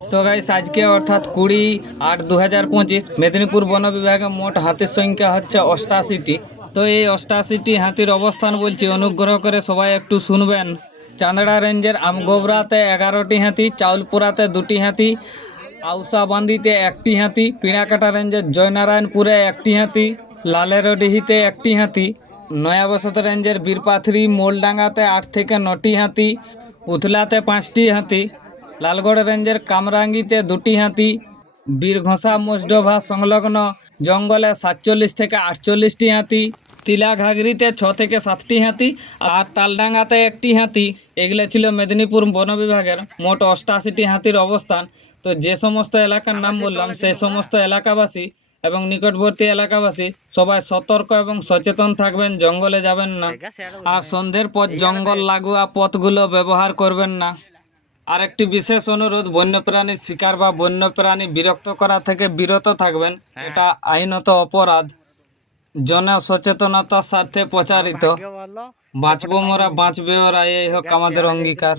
তো গাইস আজকে অর্থাৎ কুড়ি আট দু হাজার পঁচিশ মেদিনীপুর বন বিভাগে মোট হাতির সংখ্যা হচ্ছে অষ্টাশিটি। তো এই অষ্টাশিটি হাতির অবস্থান বলছি, অনুগ্রহ করে সবাই একটু শুনবেন। চান্দড়া রেঞ্জের আমগোবরাতে এগারোটি হাতি, চাউলপুরাতে দুটি হাতি, আউসাবান্দিতে একটি হাতি পিড়াকাটা রেঞ্জের জয়নারায়ণপুরে একটি হাতি, লালেরডিহিতে একটি হাতি, নয়াবসত রেঞ্জের বীরপাথরি, মোলডাঙ্গাতে আট থেকে নটি হাতি, উথলাতে পাঁচটি হাতি লালগড় রেঞ্জের কামরাঙ্গিতে দুটি হাতি, বীরঘোষা মোসডোভা সংলগ্ন জঙ্গলে সাতচল্লিশ থেকে আটচল্লিশটি হাতি তিলাঘাগরিতে ছ থেকে সাতটি হাতি আর তালডাঙ্গাতে একটি হাতি। এগুলো ছিল মেদিনীপুর বন বিভাগের মোট অষ্টাশিটি হাতির অবস্থান। তো যে সমস্ত এলাকার নাম বললাম, সেই সমস্ত এলাকাবাসী এবং নিকটবর্তী এলাকাবাসী সবাই সতর্ক এবং সচেতন থাকবেন, জঙ্গলে যাবেন না। আর সন্ধ্যের পর জঙ্গল লাগোয়া পথগুলো ব্যবহার করবেন না। আর একটি বিশেষ অনুরোধ বন্যপ্রাণী শিকার বা বন্যপ্রাণী বিরক্ত করা থেকে বিরত থাকবেন। এটা আইনত অপরাধ। জন সচেতনতার সাথে প্রচারিত। বাঁচবো মোরা বাঁচবে ওরা এই হোক আমাদের অঙ্গীকার।